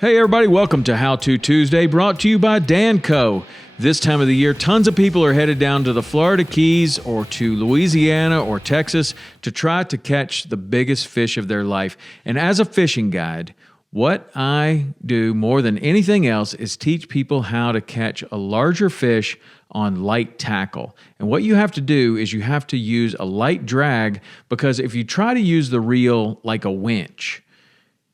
Hey everybody, welcome to How To Tuesday, brought to you by Danco. This time of the year, tons of people are headed down to the Florida Keys or to Louisiana or Texas to try to catch the biggest fish of their life. And as a fishing guide, what I do more than anything else is teach people how to catch a larger fish on light tackle. And what you have to do is you have to use a light drag, because if you try to use the reel like a winch,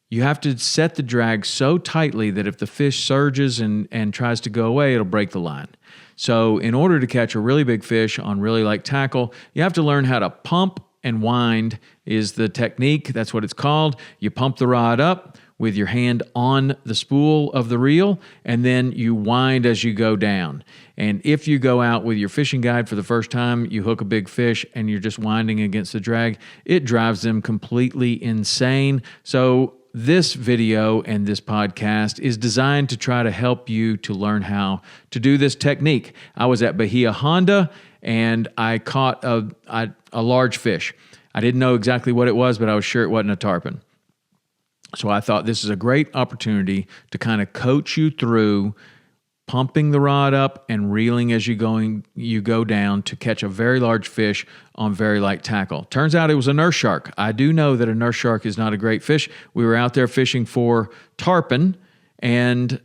you have to set the drag so tightly that if the fish surges and tries to go away, it'll break the line. So in order to catch a really big fish on really light tackle, you have to learn how to pump and wind is the technique. That's what it's called. You pump the rod up with your hand on the spool of the reel, and then you wind as you go down. And if you go out with your fishing guide for the first time, you hook a big fish and you're just winding against the drag, it drives them completely insane. So this video and this podcast is designed to try to help you to learn how to do this technique. I was at Bahia Honda and I caught a large fish. I didn't know exactly what it was, but I was sure it wasn't a tarpon. So I thought this is a great opportunity to kind of coach you through pumping the rod up and reeling as you go down to catch a very large fish on very light tackle. Turns out it was a nurse shark. I do know that a nurse shark is not a great fish. We were out there fishing for tarpon, and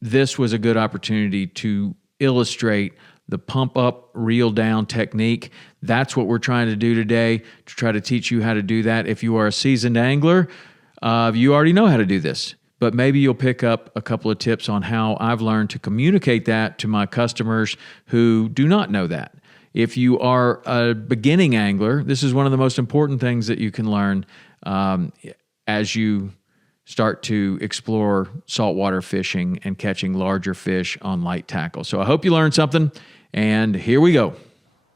this was a good opportunity to illustrate the pump up, reel down technique. That's what we're trying to do today, to try to teach you how to do that. If you are a seasoned angler, you already know how to do this. But maybe you'll pick up a couple of tips on how I've learned to communicate that to my customers who do not know that. If you are a beginning angler, this is one of the most important things that you can learn as you start to explore saltwater fishing and catching larger fish on light tackle. So I hope you learned something, and here we go. All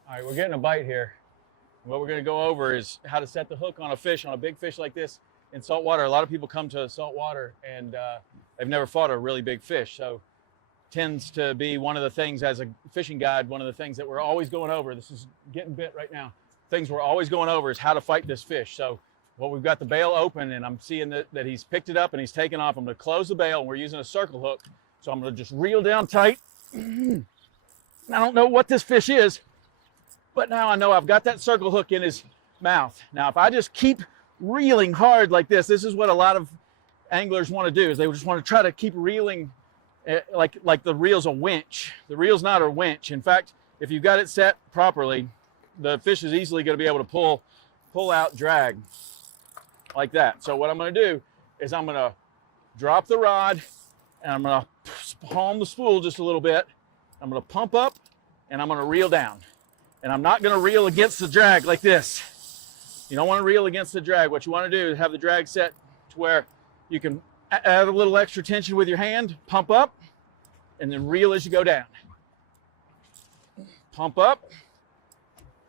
right, we're getting a bite here. What we're going to go over is how to set the hook on a fish, on a big fish like this. In saltwater, a lot of people come to saltwater and they've never fought a really big fish. So tends to be one of the things as a fishing guide, one of the things that we're always going over. This is getting bit right now. Things we're always going over is how to fight this fish. So we've got the bail open and I'm seeing that he's picked it up and he's taken off. I'm going to close the bail and we're using a circle hook. So I'm going to just reel down tight. I don't know what this fish is, but now I know I've got that circle hook in his mouth. Now, if I just keep reeling hard like this is what a lot of anglers want to do, is they just want to try to keep reeling like the reel's a winch. The reel's not a winch. In fact, if you've got it set properly, the fish is easily going to be able to pull out drag like that. So what I'm going to do is I'm going to drop the rod and I'm going to palm the spool just a little bit. I'm going to pump up and I'm going to reel down, and I'm not going to reel against the drag like this. You don't want to reel against the drag. What you want to do is have the drag set to where you can add a little extra tension with your hand, pump up, and then reel as you go down. Pump up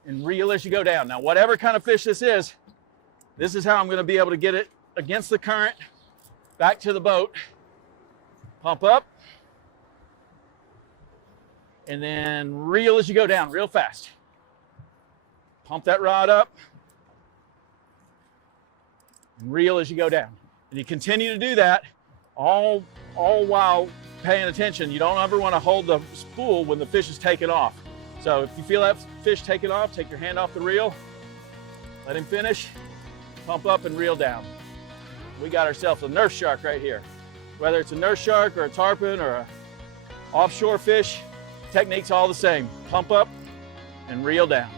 and reel as you go down. Now, whatever kind of fish this is how I'm going to be able to get it against the current, back to the boat. Pump up, and then reel as you go down real fast. Pump that rod up. And reel as you go down. And you continue to do that all while paying attention. You don't ever want to hold the spool when the fish is taken off. So if you feel that fish taking off, take your hand off the reel, let him finish, pump up and reel down. We got ourselves a nurse shark right here. Whether it's a nurse shark or a tarpon or a offshore fish, technique's all the same. Pump up and reel down.